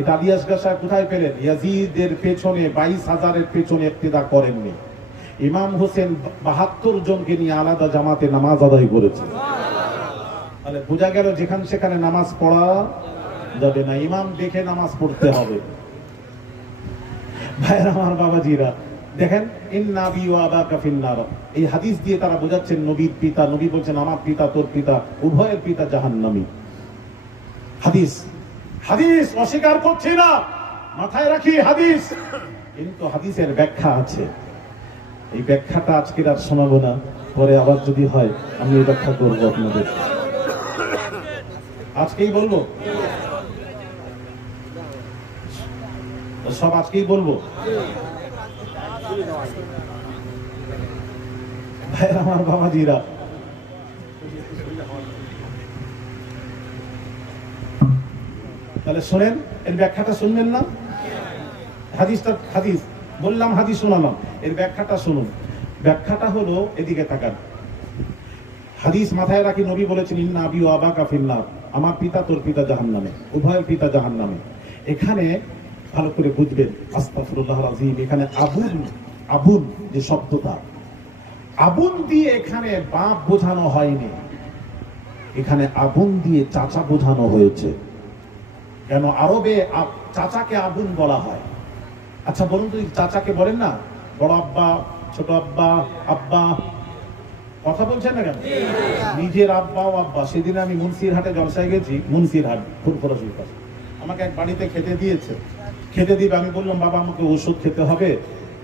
এটা আলী আসগার সাহেব কোথায় পেলেন? ইয়াজিদের পেছনে 22,000-এর পেছনে ইক্তেদা করেননি। ইমাম হোসেন 72 জনকে নিয়ে আলাদা জামাতে নামাজ আদায় করেছে। তাহলে বোঝা গেল যেখানে সেখানে নামাজ পড়া যাবে না, ইমাম দেখে নামাজ পড়তে হবে। ভাইরা আমার, বাবাজিরা দেখেন, ইন্না আবি ওয়া আবাকা ফিন্নার, এই হাদিস দিয়ে তারা বোঝাচ্ছেন নবীর পিতা। নবী বলছেন আমার পিতা, তোর পিতা, উভয়ের পিতা জাহান্নামী। হাদিস, হাদিস অস্বীকার করছি না, মাথায় রাখি হাদিস, কিন্তু হাদিসের ব্যাখ্যা আছে। এই ব্যাখ্যাটা আজকে আর শোনাবো না, পরে আবার যদি হয় আমি এই ব্যাখ্যা করবো আপনাদের। আজকেই বলবো, সব আজকেই বলবো। ভাইরা আমার, বাবাজিরা, তাহলে শোনেন, এর ব্যাখ্যাটা শুনবেন না? হাদিসটা, হাদিস বললাম, হাদিস শোনালাম, এর ব্যাখ্যাটা শুনুন। ব্যাখ্যাটা হলো, এদিকে তাকান। হাদিস মাথায় রাখি, নবী বলেছেন ইন্না আবি ওয়া আবাকা ফিন্নার, আমার পিতা, তোর পিতা জাহান্নামে, উভয়ের পিতা জাহান্নামে। এখানে ভালো করে বুঝবেন, আস্তাগফিরুল্লাহল আযীম। এখানে আবুন, আবুন যে শব্দটা, আবুন দিয়ে এখানে বাপ বোঝানো হয়নি, এখানে আবুন দিয়ে চাচা বোঝানো হয়েছে। কেন আরবে চাচাকে আবুন বলা হয়? আচ্ছা বলুন তো, চাচাকে বলেন না বড় আব্বা, ছোট আব্বা, আব্বা? কথা বলছেন না কেন? নিজের আব্বা ও আব্বা। সেদিন আমি মুন্সিরহাটে জলসায় গেছি, মুন্সিরহাট ফুরফুরা পাশে। আমাকে এক বাড়িতে খেতে দিয়েছে, খেতে দিবে। আমি বললাম বাবা আমাকে ওষুধ খেতে হবে,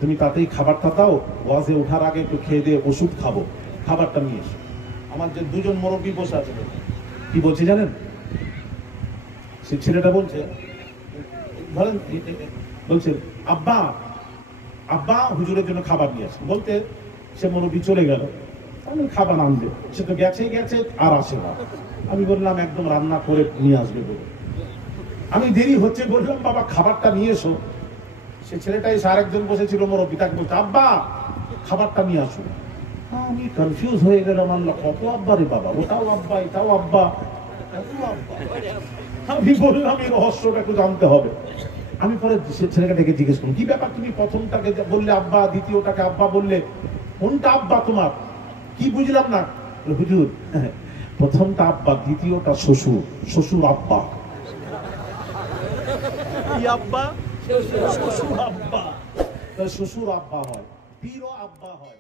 তুমি তাতেই খাবারটা দাও, ওয়াজে ওঠার আগে একটু খেয়ে দিয়ে ওষুধ খাবো, খাবারটা নিয়ে এসো। আমার যে দুজন মুরব্বী বসে আছে, কি বলছে জানেন? সে ছেলেটা বলছে, বলেন, বলছে আব্বা, আব্বা হুজুরের জন্য খাবার নিয়ে আসে। বলতে সে মুরব্বী চলে গেল, আমি খাবার আনবে, সে তো গেছে আর আসে না। আমি বললাম একদম রান্না করে নিয়ে আসবে বলে। আমি দেরি হচ্ছে, বললাম বাবা খাবারটা নিয়ে এসো। সে ছেলেটা এসে আরেকজন বসেছিল মুরব্বী, তাকে বলছে আব্বা খাবারটা নিয়ে আসো। আমি কনফিউজ হয়ে গেলাম, আল্লাহ কত আব্বা রে বাবা, ওটাও আব্বা এটাও আব্বা। আমি বললাম এই রহস্যটা একটু জানতে হবে। আমি পরে ছেলেটাকে জিজ্ঞেস করলাম, কি ব্যাপার, তুমি প্রথমটাকে বললে আব্বা, দ্বিতীয়টাকে আব্বা বললে, কোনটা আব্বা তোমার? কি বুঝলাম না। হুজুর প্রথমটা আব্বা, দ্বিতীয়টা শ্বশুর, শ্বশুর আব্বা। আব্বা শ্বশুর আব্বা, শ্বশুর আব্বা হয়, পীরও আব্বা হয়।